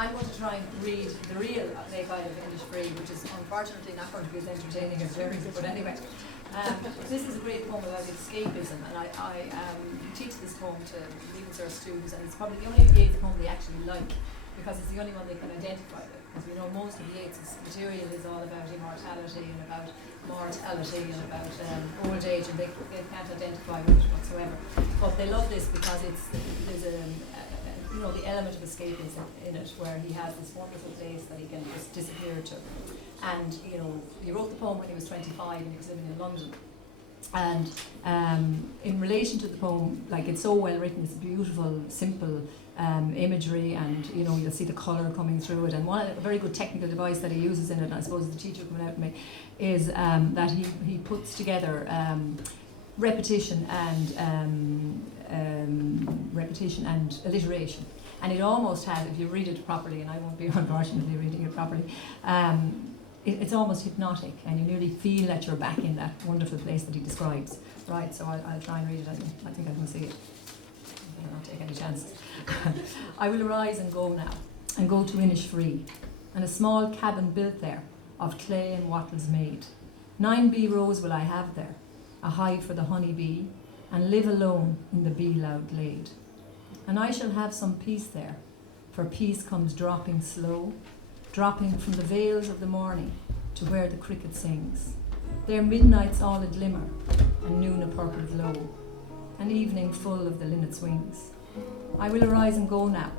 I'm going to try and read the real Lake Isle of Innisfree, which is unfortunately not going to be as entertaining as Jerry's, but anyway. This is a great poem about escapism, and I teach this poem to Leaving Cert students, and it's probably the only Yeats poem they actually like, because it's the only one they can identify with. As we know, most of Yeats' material is all about immortality and about mortality and about old age, and they can't identify with it whatsoever. But they love this because there's the element of escapism in it, where he has this wonderful place that he can just disappear to. And he wrote the poem when he was 25 and he was living in London. And in relation to the poem, like, it's so well written, it's beautiful, simple imagery, and you'll see the colour coming through it. And a very good technical device that he uses in it, and I suppose the teacher coming out to me, is that he puts together repetition and alliteration. And it almost has, if you read it properly, and I won't be unfortunately reading it properly, it's almost hypnotic, and you nearly feel that you're back in that wonderful place that he describes. Right, so I'll try and read it. I think I can see it. I'll not take any chances. I will arise and go now, and go to Innisfree, and a small cabin built there, of clay and wattles made. 9 bee rows will I have there, a hive for the honey bee, and live alone in the bee loud glade. And I shall have some peace there, for peace comes dropping slow, dropping from the vales of the morning to where the cricket sings. There midnight's all a glimmer, and noon a purple glow, and evening full of the linnet's wings. I will arise and go now,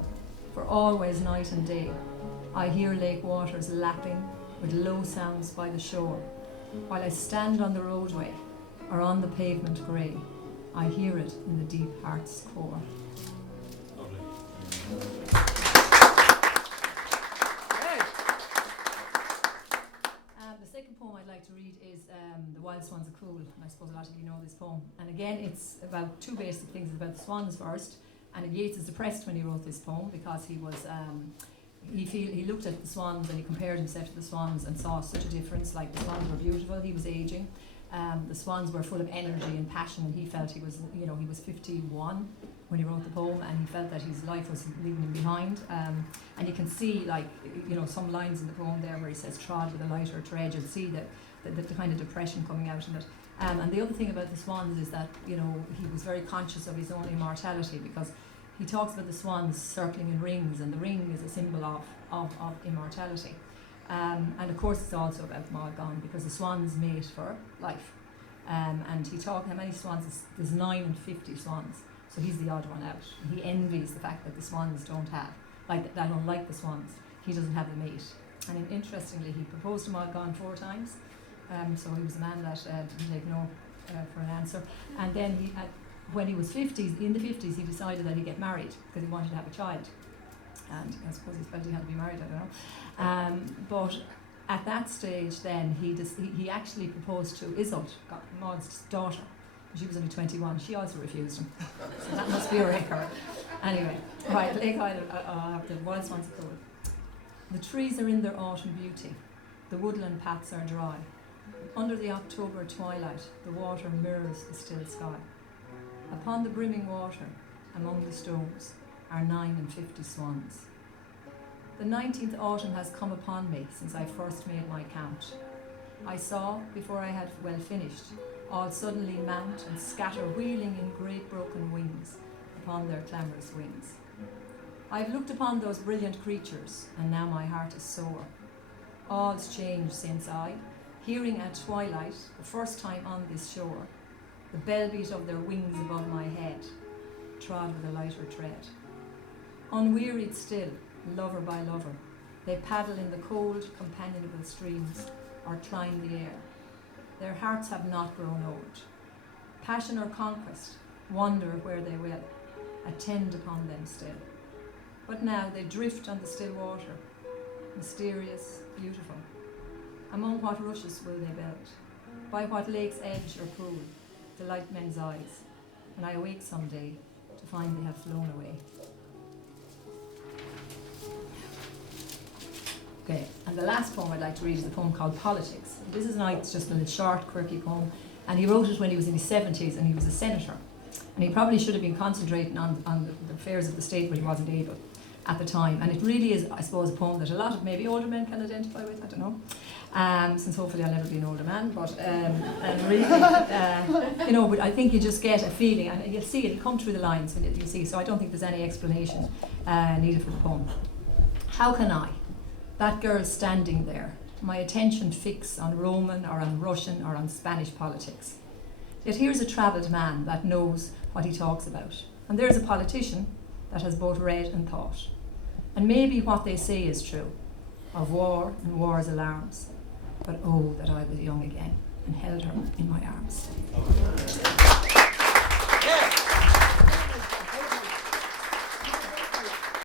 for always night and day I hear lake waters lapping with low sounds by the shore. While I stand on the roadway or on the pavement grey, I hear it in the deep heart's core. The second poem I'd like to read is The Wild Swans of Cool, and I suppose a lot of you know this poem. And again, it's about two basic things. It's about the swans first, and Yeats is depressed when he wrote this poem because he was he looked at the swans and he compared himself to the swans and saw such a difference. Like, the swans were beautiful, he was aging. The swans were full of energy and passion, and he felt he was 51 when he wrote the poem, and he felt that his life was leaving him behind. And you can see, some lines in the poem there where he says, "Trod with a lighter tread." You'll see the kind of depression coming out in it. And the other thing about the swans is that, he was very conscious of his own immortality, because he talks about the swans circling in rings, and the ring is a symbol of immortality. And of course it's also about Malgon, because the swans mate for life. And he talks how many swans, there's 9 and 50 swans, so he's the odd one out. And he envies the fact that the swans don't have, that unlike the swans, he doesn't have a mate. And interestingly, he proposed to Malgon 4 times, so he was a man that didn't take no for an answer. And then when he was in the 50s, he decided that he'd get married because he wanted to have a child. And I suppose he felt he had to be married, I don't know. But at that stage then, he actually proposed to Iseult, Maud's daughter. She was only 21. She also refused him. So that must be a record. Anyway, right, Lake Isle, the Wild Swans of Cool. The trees are in their autumn beauty. The woodland paths are dry. Under the October twilight, the water mirrors the still sky. Upon the brimming water, among the stones, are 9 and 50 swans. The 19th autumn has come upon me since I first made my count. I saw, before I had well finished, all suddenly mount and scatter, wheeling in great broken wings upon their clamorous wings. I've looked upon those brilliant creatures, and now my heart is sore. All's changed since I, hearing at twilight, the first time on this shore, the bell beat of their wings above my head, trod with a lighter tread. Unwearied still, lover by lover, they paddle in the cold, companionable streams, or climb the air. Their hearts have not grown old. Passion or conquest, wander where they will, attend upon them still. But now they drift on the still water, mysterious, beautiful. Among what rushes will they build? By what lake's edge or pool delight men's eyes? And I awake someday to find they have flown away. Okay, and the last poem I'd like to read is a poem called Politics. This is it's just a little short, quirky poem, and he wrote it when he was in his 70s, and he was a senator. And he probably should have been concentrating on the affairs of the state, but he wasn't able. at the time. And it really is, I suppose, a poem that a lot of maybe older men can identify with, I don't know. Since hopefully I'll never be an older man, but and really, you know, but I think you just get a feeling, and you'll see it'll come through the lines when you see. So I don't think there's any explanation needed for the poem. How can I, that girl standing there, my attention fix on Roman or on Russian or on Spanish politics? Yet here's a travelled man that knows what he talks about, and there's a politician that has both read and thought. And maybe what they say is true, of war and war's alarms. But oh, that I was young again and held her in my arms.